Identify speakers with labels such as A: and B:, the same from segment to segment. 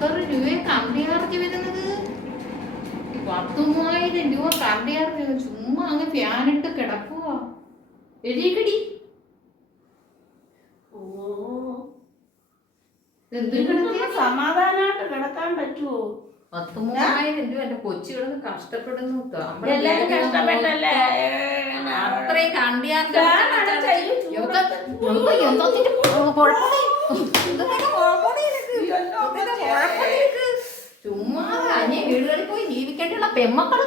A: എത്ര രൂപ കമ്പനി വരുന്നത്? പത്ത് മൂവായിരം രൂപ കമ്പനി ചുമ്മാ അങ്ങ് ഫാനിട്ട് കിടക്കുക എഴുതിക്കടി
B: ഓ. കിടക്കാൻ പറ്റുമോ
A: പത്ത് മൂവായിരം രൂപ എന്റെ കൊച്ചു കഷ്ടപ്പെടുന്നു അത്രയും കണ്ടിയാൻ ചുമ്മാ അന്യ വീടുകളിൽ പോയി ജീവിക്കേണ്ടിയുള്ള പെമ്മക്കൾ.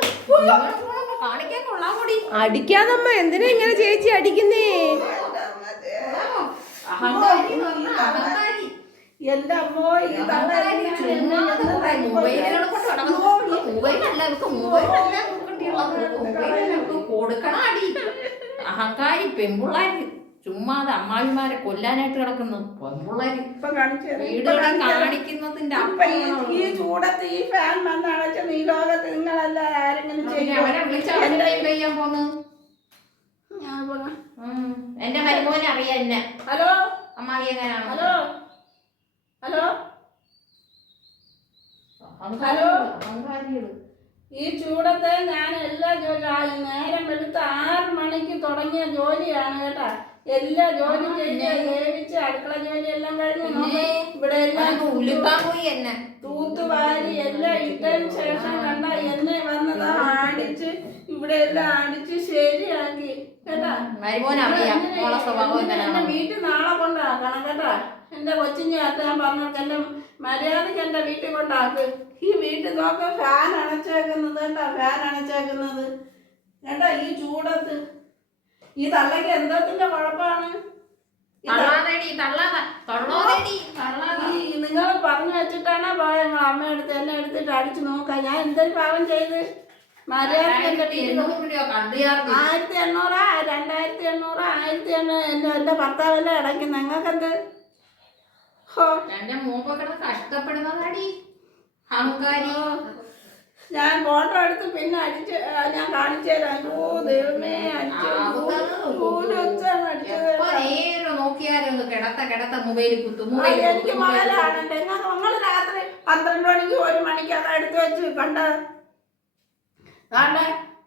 A: കാണിക്കാൻ കൊള്ളാൻ കൂടി
C: അടിക്കാതമ്മ എന്തിനാ ഇങ്ങനെ ചേച്ചി അടിക്കുന്നേ?
B: എന്റെ അമ്മോ ഈ
A: കൊടുക്കണം അടി അഹങ്കാരി പെമ്പിള്ളാര് ചുമ്മാ അത് അമ്മാവിമാരെ കൊല്ലാനായിട്ട് കിടക്കുന്നു. പെമ്പിള്ളാര്
B: ഇപ്പൊ കാണിച്ചു തരാം. ഇപ്പൊ
A: വീടുകളെ
B: കാണിച്ചു തരാം.
A: കാണിക്കുന്നതിന്റെ
B: ഈ- ചൂടത്ത് ഈ ഫാൻ വന്നടച്ച നീ ലോകത്ത് നിങ്ങളല്ല ആരെങ്കിലും
A: ചെയ്യാൻ പോന്നു
B: ഞാൻ പോകാം.
A: ഉം. എന്റെ മരുമോനെ അറിയാം എന്നെ.
B: ഹലോ?
A: അമ്മാവി എങ്ങനെയാണ്?
B: ഹലോ? ഹലോ?
A: ഹലോ?
B: ഈ ചൂടത്ത് ഞാൻ എല്ലാ ജോലി നേരം വെളുത്ത് ആറ് മണിക്ക് തുടങ്ങിയ ജോലിയാണ് കേട്ടാ. എല്ലാ ജോലി ചെയ്ത് വേവിച്ച് അടുക്കള ജോലി എല്ലാം കഴിഞ്ഞ് ഇവിടെ എല്ലാം
A: പോയി എന്നെ.
B: തൂത്തുവാരി എല്ലാം ഇട്ടതിന് ശേഷം കണ്ട എന്നെ വന്നതാ ആടിച്ച് ഇവിടെ എല്ലാം ആടിച്ച് ശരിയാക്കി. കേട്ടാ? എന്നെ വീട്ടിൽ നാളെ കൊണ്ടാക്കണം കേട്ടാ. എന്റെ കൊച്ചിനെ അകത്ത് ഞാൻ പറഞ്ഞു എന്റെ മര്യാദയ്ക്ക് എന്റെ വീട്ടിൽ കൊണ്ടാക്ക്. ഈ വീട്ടിൽ നോക്ക ഫാൻ അണച്ചേക്കുന്നത് കേട്ടാ ഫാൻ അണച്ചേക്കുന്നത്. കേട്ടാ ഈ ചൂടത്ത്. ഈ തള്ളയ്ക്ക് എന്തത്തിന്റെ കുഴപ്പമാണ്? ഈ നിങ്ങൾ പറഞ്ഞു വെച്ചിട്ടാണ് പോയ? ഞങ്ങൾ അമ്മ എടുത്ത് എന്നെ എടുത്തിട്ട് അടിച്ചു നോക്കാം. ഞാൻ എന്തൊരു പാവം ചെയ്ത്? ആയിരത്തി എണ്ണൂറ് രണ്ടായിരത്തി എണ്ണൂറ് ആയിരത്തി എണ്ണൂറ് എന്റെ എന്റെ ഭർത്താവല്ലേ അടയ്ക്കും. നിങ്ങൾക്കെന്ത്
A: എന്റെ കിടന്ന് കഷ്ടപ്പെടുന്നതാടി അഹങ്കാരി.
B: ഞാൻ ഫോട്ടോ എടുത്ത് പിന്നെ അടിച്ച് ഞാൻ കാണിച്ചു തരാം. ഓ ദൈവമേ
A: നേരം നോക്കിയാലും കിടത്ത കിടത്ത മൊബൈലിൽ കുത്തും മൊബൈൽ
B: എനിക്ക് മുതലാണല്ലേ നിങ്ങൾ രാത്രി പന്ത്രണ്ട് മണിക്ക് ഒരു മണിക്ക് അത് എടുത്തു വെച്ച് കണ്ട.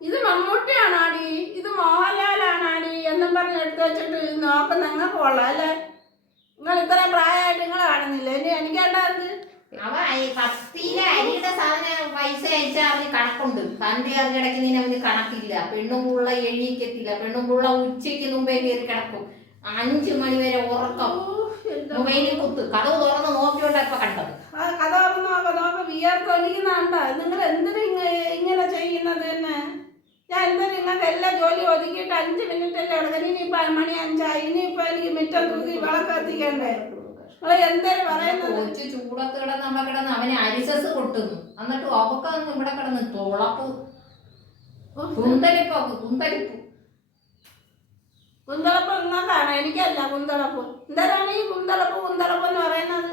B: ഇത് മമ്മൂട്ടിയാണാടി. ഇത് മോഹൻലാലാണാടി. എന്നും പറഞ്ഞ് എടുത്തു വെച്ചിട്ട് നോക്കുന്ന നിങ്ങൾക്ക് കൊള്ളാം അല്ലേ? നിങ്ങൾ ഇത്രയും പ്രായമായിട്ട് നിങ്ങൾ കാണുന്നില്ല ഇനി എനിക്ക് എന്താ
A: അവ പത്തിലെ അരിയുടെ സാധനം പൈസ അയച്ചാൽ അവന് കണക്കുണ്ട്. തന്റെ കറി കിടക്കുന്നതിന് അവന് കണക്കില്ല. പെണ്ണുമ്പുള്ള എഴുതിക്കത്തില്ല പെണ്ണും പുള്ള ഉച്ചയ്ക്ക് മുമ്പേ കയറി കിടക്കും. അഞ്ചു മണി വരെ ഉറക്കം. മൊബൈലിൽ കുത്ത്. കഥവ് തുറന്ന് നോക്കിയോണ്ടാ ഇപ്പൊ കണ്ടത്.
B: കഥ തുറന്ന് നോക്ക നോക്ക. വിയർത്തൊലിക്കുന്നുണ്ട നിങ്ങൾ എന്തിനു ഇങ്ങനെ ചെയ്യുന്നത് തന്നെ? ഞാൻ എന്താ നിങ്ങൾക്ക് എല്ലാ ജോലി ഒതുക്കിയിട്ട് അഞ്ച് മിനിറ്റ് അല്ലേ ഇനി ഇനിയിപ്പോ മണി അഞ്ചായി. ഇനിയിപ്പോ എനിക്ക് മിറ്റം തൂക്കി വിളക്ക് കത്തിക്കണ്ടേ?
A: കൊച്ചു ചൂടത്ത് കിടന്ന് നമ്മ കിടന്ന് അവന് അരിസസ് കൊട്ടുന്നു. എന്നിട്ട് അവക്കൊന്ന് ഇവിടെ കിടന്ന് തുളപ്പ്. കുന്തലിപ്പ് കുന്തലിപ്പ്
B: കുന്തളപ്പ്. നിങ്ങൾക്കാണ്? എനിക്കല്ല കുന്തളപ്പ്. എന്തിനാണ് ഈ കുന്തളപ്പ് കുന്തളപ്പ് എന്ന് പറയുന്നത്?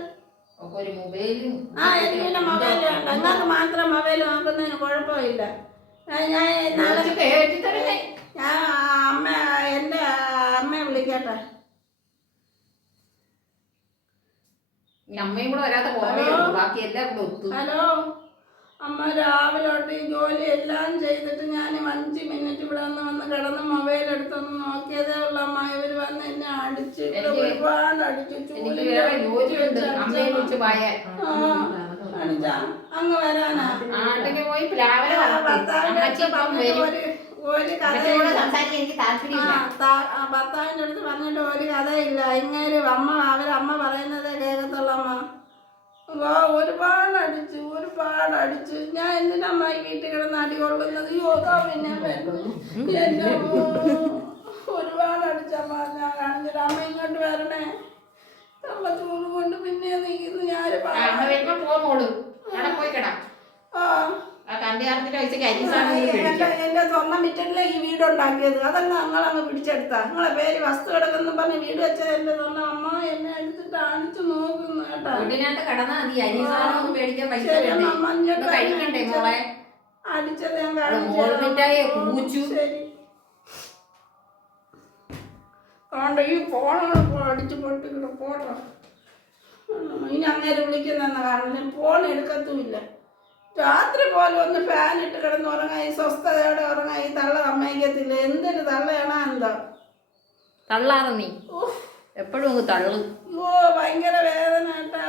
A: ഒരു മൊബൈലും
B: ആ എനിക്ക് പിന്നെ മൊബൈൽ വേണ്ട. നിങ്ങൾക്ക് മാത്രം മൊബൈൽ നോക്കുന്നതിന് കുഴപ്പമില്ല. ഞാൻ ഞാൻ നാളെ
A: കുറച്ച് കേട്ടി തരണ്ടേ
B: ഞാൻ അമ്മ എന്റെ അമ്മയെ വിളിക്കട്ടെ
A: ഈ അമ്മയും കൂടെ വരാത്ത പോകേ ഉള്ളൂ ബാക്കി എല്ലാം കൂടെ ഒത്തു.
B: ഹലോ? അമ്മ രാവിലെ തൊട്ട് ഈ ജോലി എല്ലാം ചെയ്തിട്ട് ഞാൻ അഞ്ച് മിനിറ്റ് ഇവിടെ വന്ന് വന്ന് കിടന്ന് മൊബൈൽ എടുത്തൊന്ന് നോക്കിയതേ ഉള്ള. അമ്മ ഇവർ വന്ന് എന്നെ അടിച്ച് ഒരുപാട് അടിച്ചു. അങ്ങ് വരാനാ? ഭർത്താവിന്റെ ഒരു ഒരു
A: അമ്മച്ചിയോട് സംസാരിക്കാൻ എനിക്ക്
B: ആ,
A: താല്പര്യമില്ല
B: ഭർത്താവിന്റെ അടുത്ത് പറഞ്ഞിട്ട് ഒരു കഥയില്ല. ഇങ്ങനെ അമ്മ അവരമ്മ പറയുന്നതേ കേൾക്കത്തുള്ളൂ അമ്മ. വാ ഒരുപാട് അടിച്ചു ഒരുപാട് അടിച്ചു ഞാൻ എന്തിനാ ഈ വീട്ടിൽ കിടന്ന് അടി കൊള്ളുന്നത്? യോഗ പിന്നെ ഒരുപാട് അടിച്ചമ്മ ഞാൻ കാണിച്ചിട്ട് അമ്മ ഇങ്ങോട്ട് വരണേ. അമ്മ ചൂട് കൊണ്ട് പിന്നെ നീക്കുന്നു ഞാൻ
A: പൈസക്ക്
B: എന്റെ
A: സ്വന്തം
B: എന്റെ ഈ വീട് ഉണ്ടാക്കിയത് അതല്ല അതങ്ങ് നിങ്ങളങ്ങ് പിടിച്ചെടുത്താ നിങ്ങളെ പേര് വസ്തു കിടക്കുന്നു പറഞ്ഞ് വീട് വെച്ചത് എന്റെ സ്വന്തം അമ്മ എന്നെ എടുത്തിട്ട് അണിച്ചു നോക്കുന്നു കേട്ടോ.
A: വീട്ടിനകത്ത് കിടന്നാ മതി. അരി സാധനം ഒന്നും പൈസ
B: അമ്മ, മഞ്ഞൾ
A: ഇത് കഴിക്കണ്ടേ മോളെ?
B: അടിച്ചത് ഞാൻ കാണിച്ചു അതുകൊണ്ട് ഈ ഫോണുകൾ അടിച്ചു പൊട്ടിക്കിട പോട്ടോ ഇനി അങ്ങനെ വിളിക്കുന്ന കാരണം. ഫോൺ എടുക്കത്തുമില്ല. രാത്രി പോലും ഒന്ന് ഫാൻ ഇട്ട് കിടന്ന് ഉറങ്ങാൻ ഈ സ്വസ്ഥതയോടെ ഉറങ്ങാൻ ഈ തള്ള സമ്മതിക്കത്തില്ല. എന്തിന് തള്ളയാണ് എന്തോ
A: തള്ളാണ് നീ. എപ്പോഴും തള്ളു.
B: ഓ ഭയങ്കര വേദന കേട്ടാ.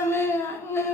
B: അങ്ങനെ